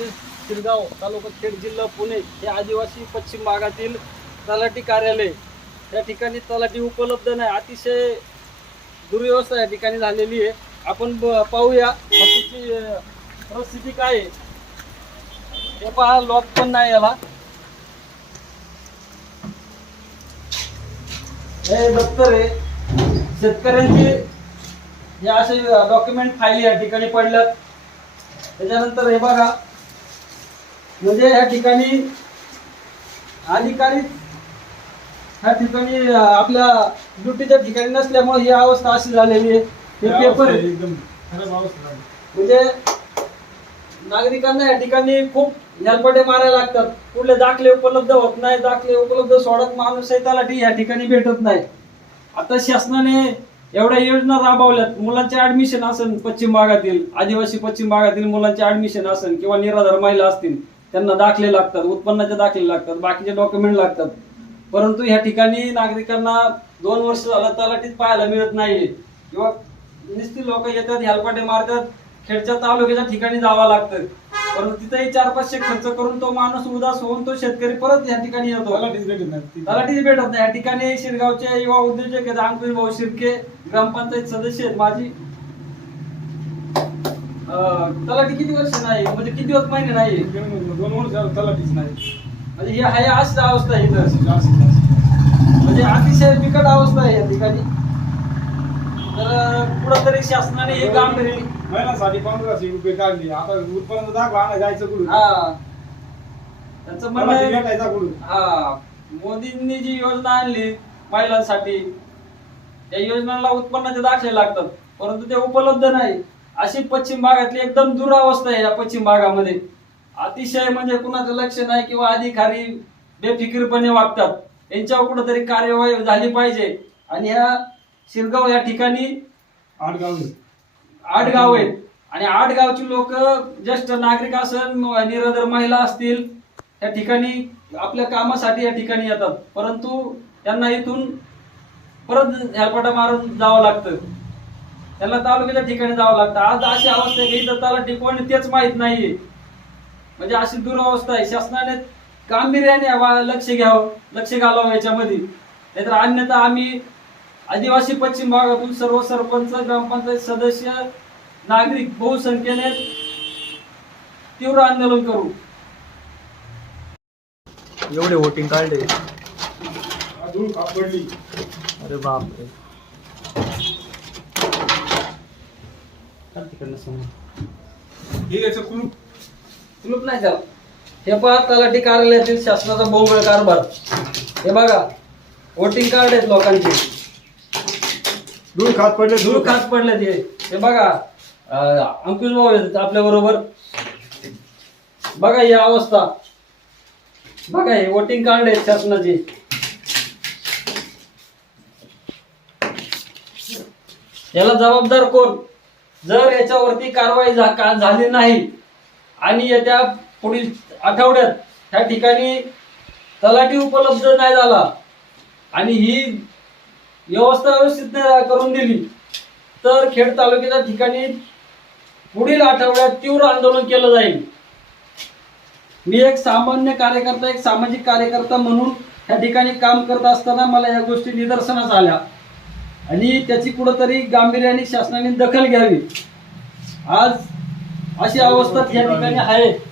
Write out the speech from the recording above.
शिरगाव तालुका खेड जिल्हा पुणे हे आदिवासी पश्चिम भागातील तलाठी कार्यालय. या ठिकाणी तलाठी उपलब्ध नाही. अतिशय दुर्व्यवस्था या ठिकाणी झालेली आहे. आपण ब- पाहूया परिस्थिती काय आहे. हे पहा लॉक पण नाही याला. हे दप्तर आहे. शेतकऱ्यांचे हे असे डॉक्युमेंट फाईल या ठिकाणी पडल्यात. त्याच्यानंतर हे बघा म्हणजे या ठिकाणी अधिकारी ह्या ठिकाणी आपल्या ड्युटीच्या ठिकाणी नसल्यामुळे ही अवस्था अशी झालेली आहे हे पेपर. एकदम खराब अवस्था झाली. म्हणजे नागरिकांना या ठिकाणी खूप हेलपटे मारायला लागतात कुठले दाखले उपलब्ध होत नाही दाखले उपलब्ध सोडत माणूस आहे त्याला या ठिकाणी भेटत नाही आता शासनाने एवढ्या योजना राबवल्यात मुलांचे ऍडमिशन असेल पश्चिम भागातील आदिवासी पश्चिम भागातील मुलांचे ऍडमिशन असेल किंवा निराधार महिला असतील त्यांना दाखले लागतात उत्पन्नाचे दाखले लागतात बाकीचे डॉक्युमेंट लागतात. परंतु ह्या ठिकाणी नागरिकांना दोन वर्ष झालं तलाठीत पाहायला मिळत नाहीये. किंवा नुसती लोक येतात हेलपाटे मारतात खेडच्या तालुक्याच्या ठिकाणी जावं लागतं. परंतु तिथेही चार पाचशे खर्च करून तो माणूस उदास होऊन तो शेतकरी परत या ठिकाणी येतो. तलाठीच भेटत नाही. तलाठीच भेटत नाही. या ठिकाणी शिरगावचे युवा उद्योजक आहेत अंकुश भाऊ शिर्के ग्रामपंचायत सदस्य आहेत माझी तलाठी किती वर्ष नाही म्हणजे किती वर्ष महिने नाही? दोन वर्ष झालं तलाठीच नाही. म्हणजे ही आहे अशीच अवस्था आहे इथं. म्हणजे अतिशय बिकट अवस्था आहे या ठिकाणी. तर कुठंतरी शासनाने हे काम केले महिलांसाठी पंधराशे रुपये काढले. आता उत्पन्न दाखवा आणा जायचं कुठून? हा. त्यांचं म्हणणं भेटायचा कुठून? हा. मोदींनी जी योजना आणली महिलांसाठी त्या योजनेला उत्पन्नाचे दाखले लागतात परंतु ते उपलब्ध नाही. अशी पश्चिम भागातली एकदम दुरावस्था आहे या पश्चिम भागामध्ये. अतिशय म्हणजे कुणाचं लक्ष नाही किंवा अधिकारी बेफिकीरपणे वागतात. यांच्यावर कुठेतरी कार्यवाही झाली पाहिजे. आणि ह्या शिरगाव या ठिकाणी आठ गाव आठ गाव आहेत आणि आठ गावची लोक ज्येष्ठ नागरिक असेल निराधार महिला असतील त्या ठिकाणी आपल्या कामासाठी या ठिकाणी येतात. परंतु त्यांना इथून परत हेलपाटा मारून जावं लागतं. त्यांना तालुक्याच्या ठिकाणी जावं लागतं. आज अशी अवस्था आहे की इथं त्याला कोणी तेच माहीत नाहीये. म्हणजे अशी दुरावस्था आहे. शासनाने गांभीर्याने लक्ष घ्यावं लक्ष घालावं याच्यामध्ये. नाहीतर अन्यथा आम्ही आदिवासी पश्चिम भागातून सर्व सरपंच ग्रामपंचायत सदस्य नागरिक बहुसंख्येने तीव्र आंदोलन करू. एवढे वोटिंग काढले. धूळ हे याचं कुलूप. कुलूप नाही त्याला हे पहा तलाठी कार्यालयातील शासनाचा बोंगळ कारभार. हे बघा वोटिंग कार्ड आहेत लोकांचे. धूळ खात पडले धूळ खात पडले ते. हे बघा अंकुश भाऊ आहेत आपल्या बरोबर. बघा ही अवस्था. बघा हे वोटिंग कार्ड आहेत शासनाचे. याला जबाबदार कोण? जर याच्यावरती कारवाई झा- का- झाली नाही आणि येत्या पुढील आठवड्यात ह्या ठिकाणी तलाठी उपलब्ध नाही झाला आणि ही व्यवस्था व्यवस्थित करून दिली तर खेड तालुक्याच्या ठिकाणी पुढील आठवड्यात तीव्र आंदोलन केलं जाईल. मी एक सामान्य कार्यकर्ता एक सामाजिक कार्यकर्ता म्हणून या ठिकाणी काम करत असताना मला या गोष्टी निदर्शनास आल्या. आणि त्याची कुठंतरी गांभीर्याने शासनाने दखल घ्यावी. आज अशी अवस्था या ठिकाणी आहे.